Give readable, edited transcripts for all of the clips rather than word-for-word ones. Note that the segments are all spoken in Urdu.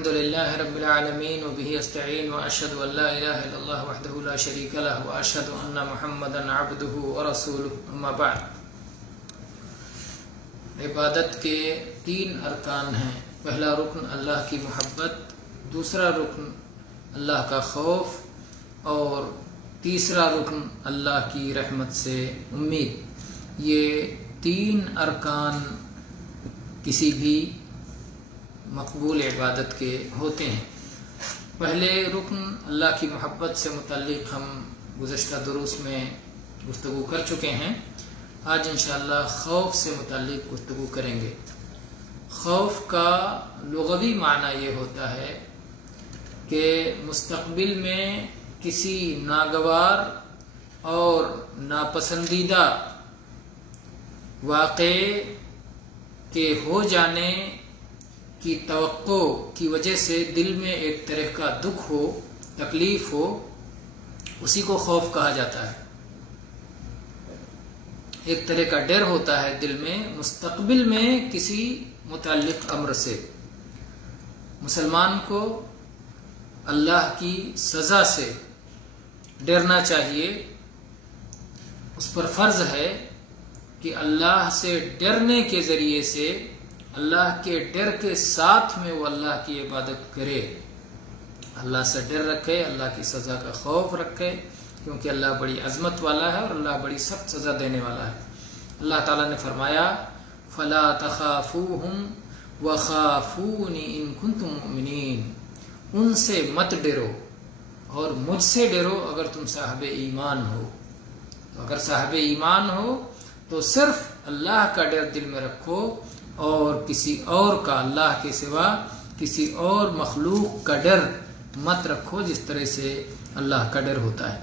الحمد لله رب العالمين وبه استعين وأشهد أن لا إله إلا الله وحده لا شريك له وأشهد أن محمدا عبده ورسوله أما بعد. عبادت کے تین ارکان ہیں. پہلا رکن اللہ کی محبت، دوسرا رکن اللہ کا خوف، اور تیسرا رکن اللہ کی رحمت سے امید. یہ تین ارکان کسی بھی مقبول عبادت کے ہوتے ہیں. پہلے رکن اللہ کی محبت سے متعلق ہم گزشتہ دروس میں گفتگو کر چکے ہیں. آج انشاءاللہ خوف سے متعلق گفتگو کریں گے. خوف کا لغوی معنی یہ ہوتا ہے کہ مستقبل میں کسی ناگوار اور ناپسندیدہ واقعے کے ہو جانے کی توقع کی وجہ سے دل میں ایک طرح کا دکھ ہو، تکلیف ہو، اسی کو خوف کہا جاتا ہے. ایک طرح کا ڈر ہوتا ہے دل میں مستقبل میں کسی متعلق امر سے. مسلمان کو اللہ کی سزا سے ڈرنا چاہیے. اس پر فرض ہے کہ اللہ سے ڈرنے کے ذریعے سے، اللہ کے ڈر کے ساتھ میں وہ اللہ کی عبادت کرے. اللہ سے ڈر رکھے، اللہ کی سزا کا خوف رکھے، کیونکہ اللہ بڑی عظمت والا ہے اور اللہ بڑی سخت سزا دینے والا ہے. اللہ تعالیٰ نے فرمایا فَلَا تَخَافُوهُمْ وَخَافُونِ إِن كُنتُم مُؤْمِنِينَ. ان سے مت ڈرو اور مجھ سے ڈرو اگر تم صاحب ایمان ہو. اگر صاحب ایمان ہو تو صرف اللہ کا ڈر دل میں رکھو اور کسی اور کا، اللہ کے سوا کسی اور مخلوق کا ڈر مت رکھو جس طرح سے اللہ کا ڈر ہوتا ہے.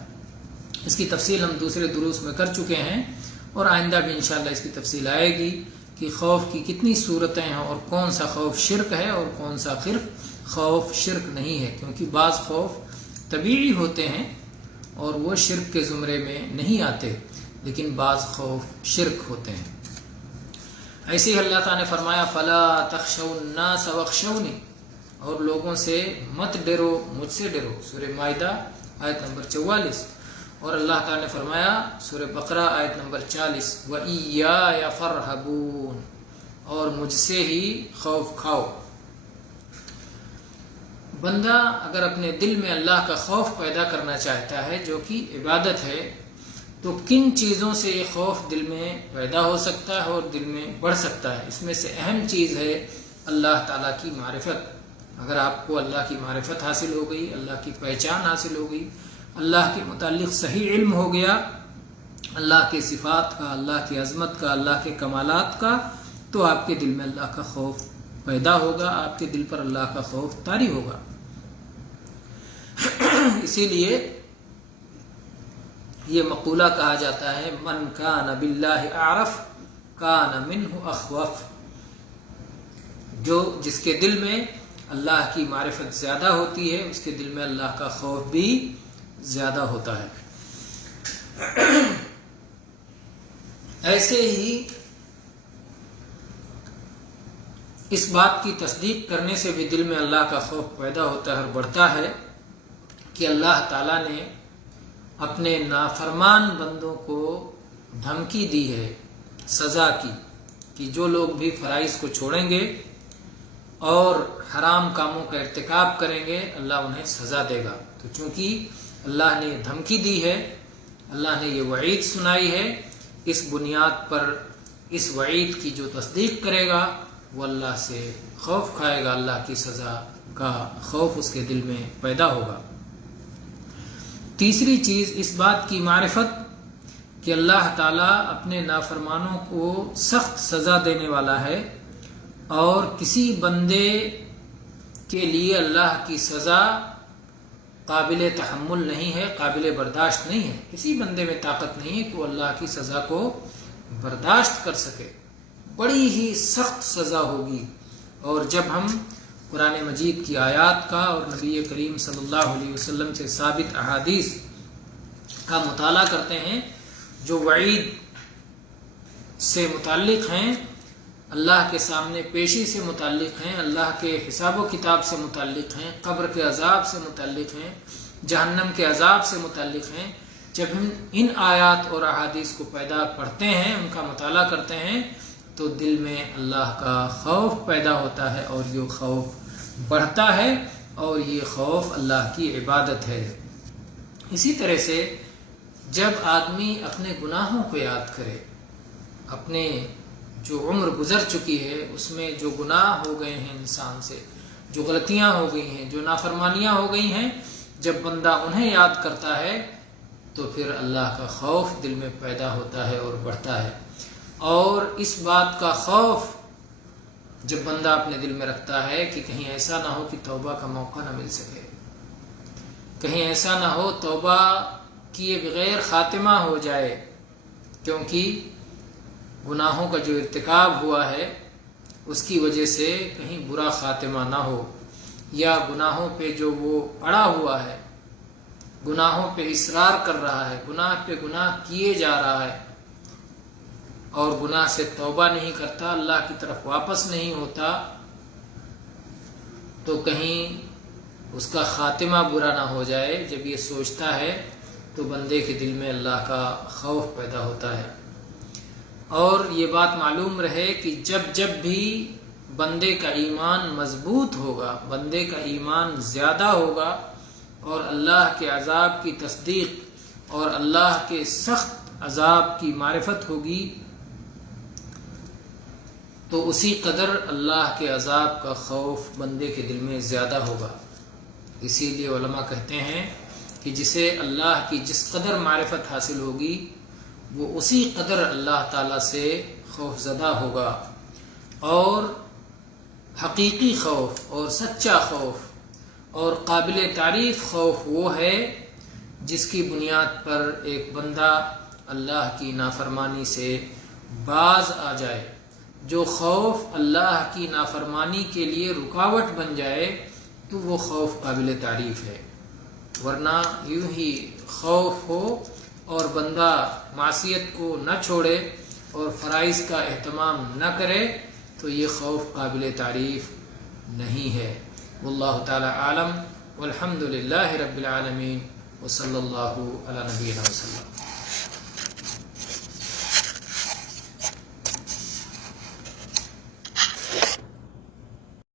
اس کی تفصیل ہم دوسرے دروس میں کر چکے ہیں اور آئندہ بھی انشاءاللہ اس کی تفصیل آئے گی کہ خوف کی کتنی صورتیں ہیں اور کون سا خوف شرک ہے اور کون سا خوف شرک نہیں ہے. کیونکہ بعض خوف طبیعی ہوتے ہیں اور وہ شرک کے زمرے میں نہیں آتے، لیکن بعض خوف شرک ہوتے ہیں. ایسے ہی اللہ تعالیٰ نے فرمایا فَلَا تَخْشَوُا النَّاسَ وَاخْشَوْنِي. اور لوگوں سے مت ڈرو، مجھ سے ڈرو. سورہ مائدہ آیت نمبر 44. اور اللہ تعالیٰ نے فرمایا سورہ بقرہ آیت نمبر 40 وَإِيَّايَ فَارْهَبُونِ. اور مجھ سے ہی خوف کھاؤ. بندہ اگر اپنے دل میں اللہ کا خوف پیدا کرنا چاہتا ہے جو کہ عبادت ہے، تو کن چیزوں سے یہ خوف دل میں پیدا ہو سکتا ہے اور دل میں بڑھ سکتا ہے؟ اس میں سے اہم چیز ہے اللہ تعالیٰ کی معرفت. اگر آپ کو اللہ کی معرفت حاصل ہو گئی، اللہ کی پہچان حاصل ہو گئی، اللہ کے متعلق صحیح علم ہو گیا، اللہ کے صفات کا، اللہ کی عظمت کا، اللہ کے کمالات کا، تو آپ کے دل میں اللہ کا خوف پیدا ہوگا، آپ کے دل پر اللہ کا خوف طاری ہوگا. اسی لیے یہ مقولہ کہا جاتا ہے من کان باللہ اعرف کان منہ اخوف. جس کے دل میں اللہ کی معرفت زیادہ ہوتی ہے اس کے دل میں اللہ کا خوف بھی زیادہ ہوتا ہے. ایسے ہی اس بات کی تصدیق کرنے سے بھی دل میں اللہ کا خوف پیدا ہوتا ہے اور بڑھتا ہے کہ اللہ تعالیٰ نے اپنے نافرمان بندوں کو دھمکی دی ہے سزا کی کہ جو لوگ بھی فرائض کو چھوڑیں گے اور حرام کاموں کا ارتکاب کریں گے اللہ انہیں سزا دے گا. تو چونکہ اللہ نے دھمکی دی ہے، اللہ نے یہ وعید سنائی ہے، اس بنیاد پر اس وعید کی جو تصدیق کرے گا وہ اللہ سے خوف کھائے گا، اللہ کی سزا کا خوف اس کے دل میں پیدا ہوگا. تیسری چیز اس بات کی معرفت کہ اللہ تعالیٰ اپنے نافرمانوں کو سخت سزا دینے والا ہے اور کسی بندے کے لیے اللہ کی سزا قابل تحمل نہیں ہے، قابل برداشت نہیں ہے. کسی بندے میں طاقت نہیں ہے کہ وہ اللہ کی سزا کو برداشت کر سکے. بڑی ہی سخت سزا ہوگی. اور جب ہم قرآن مجید کی آیات کا اور نبی کریم صلی اللہ علیہ وسلم سے ثابت احادیث کا مطالعہ کرتے ہیں جو وعید سے متعلق ہیں، اللہ کے سامنے پیشی سے متعلق ہیں، اللہ کے حساب و کتاب سے متعلق ہیں، قبر کے عذاب سے متعلق ہیں، جہنم کے عذاب سے متعلق ہیں، جب ہم ان آیات اور احادیث کو پڑھتے ہیں، ان کا مطالعہ کرتے ہیں، تو دل میں اللہ کا خوف پیدا ہوتا ہے اور یہ خوف بڑھتا ہے، اور یہ خوف اللہ کی عبادت ہے۔ اسی طرح سے جب آدمی اپنے گناہوں کو یاد کرے، اپنے جو عمر گزر چکی ہے اس میں جو گناہ ہو گئے ہیں انسان سے، جو غلطیاں ہو گئی ہیں، جو نافرمانیاں ہو گئی ہیں، جب بندہ انہیں یاد کرتا ہے تو پھر اللہ کا خوف دل میں پیدا ہوتا ہے اور بڑھتا ہے۔ اور اس بات کا خوف جب بندہ اپنے دل میں رکھتا ہے کہ کہیں ایسا نہ ہو کہ توبہ کا موقع نہ مل سکے، کہیں ایسا نہ ہو توبہ کیے بغیر خاتمہ ہو جائے، کیونکہ گناہوں کا جو ارتکاب ہوا ہے اس کی وجہ سے کہیں برا خاتمہ نہ ہو، یا گناہوں پہ جو وہ اڑا ہوا ہے، گناہوں پہ اصرار کر رہا ہے، گناہ پہ گناہ کیے جا رہا ہے اور گناہ سے توبہ نہیں کرتا، اللہ کی طرف واپس نہیں ہوتا، تو کہیں اس کا خاتمہ برا نہ ہو جائے۔ جب یہ سوچتا ہے تو بندے کے دل میں اللہ کا خوف پیدا ہوتا ہے۔ اور یہ بات معلوم رہے کہ جب بھی بندے کا ایمان مضبوط ہوگا، بندے کا ایمان زیادہ ہوگا، اور اللہ کے عذاب کی تصدیق اور اللہ کے سخت عذاب کی معرفت ہوگی، تو اسی قدر اللہ کے عذاب کا خوف بندے کے دل میں زیادہ ہوگا۔ اسی لیے علماء کہتے ہیں کہ جسے اللہ کی جس قدر معرفت حاصل ہوگی وہ اسی قدر اللہ تعالیٰ سے خوف زدہ ہوگا، اور حقیقی خوف اور سچا خوف اور قابل تعریف خوف وہ ہے جس کی بنیاد پر ایک بندہ اللہ کی نافرمانی سے باز آ جائے۔ جو خوف اللہ کی نافرمانی کے لیے رکاوٹ بن جائے تو وہ خوف قابل تعریف ہے، ورنہ یوں ہی خوف ہو اور بندہ معصیت کو نہ چھوڑے اور فرائض کا اہتمام نہ کرے تو یہ خوف قابل تعریف نہیں ہے۔ واللہ تعالی عالم، والحمد للہ رب العالمین، وصلی اللہ علی نبینا وسلم۔